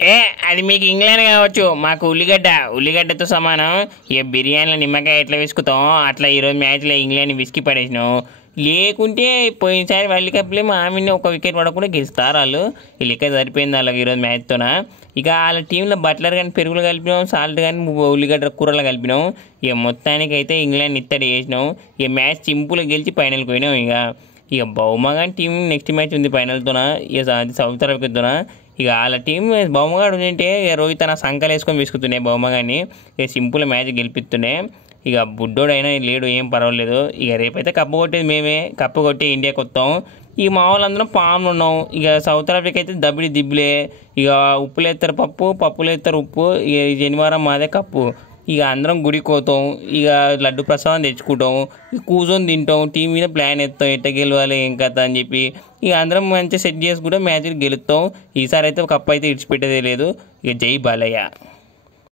ఏ అది మీకు ఇంగ్లాండ్ కావచ్చు, మాకు ఉల్లిగడ్డతో సమానం. ఇక బిర్యానీలో నిమ్మకాయ ఎట్లా విసుకుతాం అట్లా ఈరోజు మ్యాచ్లో ఇంగ్లాండ్ని విసికి పడేసినాం. లేకుంటే పోయినసారి వరల్డ్ కప్లో మా ఆమెని ఒక వికెట్ పడకుండా గెలుస్తారు వాళ్ళు. ఈ లెక్క సరిపోయింది వాళ్ళకి ఈరోజు మ్యాచ్తోన. ఇక వాళ్ళ టీంలో బట్లర్ కానీ పెరుగులు కలిపినాం, సాల్ట్ కానీ ఉల్లిగడ్డ కూరలు కలిపినాం. ఇక మొత్తానికి అయితే ఇంగ్లాండ్ ఇత్తడి చేసినాం. ఇక మ్యాచ్ సింపుల్గా గెలిచి ఫైనల్కి పోయినాం. ఇక బహుమగాని టీం నెక్స్ట్ మ్యాచ్ ఉంది ఫైనల్తోన, ఇక అది సౌత్ ఆఫ్రికాతోన. ఇక వాళ్ళ టీం బహుమగాడు ఉంటే ఇక రోహిత్ తన సంకలు వేసుకొని విసుకుతున్నాయి బహుమగాన్ని. ఇక సింపుల్ మ్యాచ్ గెలిపిస్తున్నాయి. ఇక బుడ్డోడైనా లేడు, ఏం పర్వాలేదు. ఇక రేపైతే కప్పు కొట్టేది మేమే, కప్పు కొట్టి ఇండియాకి వస్తాం. ఇక మా వాళ్ళందరం పాములు ఉన్నాం. ఇక సౌత్ ఆఫ్రికా అయితే దిబ్బులే. ఇక ఉప్పులు ఎత్తారు పప్పులు ఎత్తారు ఉప్పు. ఇక శనివారం మాదే కప్పు. ఇక అందరం గుడికి పోతాం. ఇక లడ్డు ప్రసాదం తెచ్చుకుంటాం. ఇక కూర్చొని తింటాం. టీం మీద ప్లాన్ వేస్తాం, ఎట్ట గెలవాలి ఏం కథ అని చెప్పి. ఇక అందరం మంచిగా సెట్ చేసుకుంటాం, మ్యాచ్లు గెలుస్తాం. ఈసారి అయితే కప్పు అయితే ఇడిచిపెట్టేదే లేదు. ఇక జై బాలయ్య.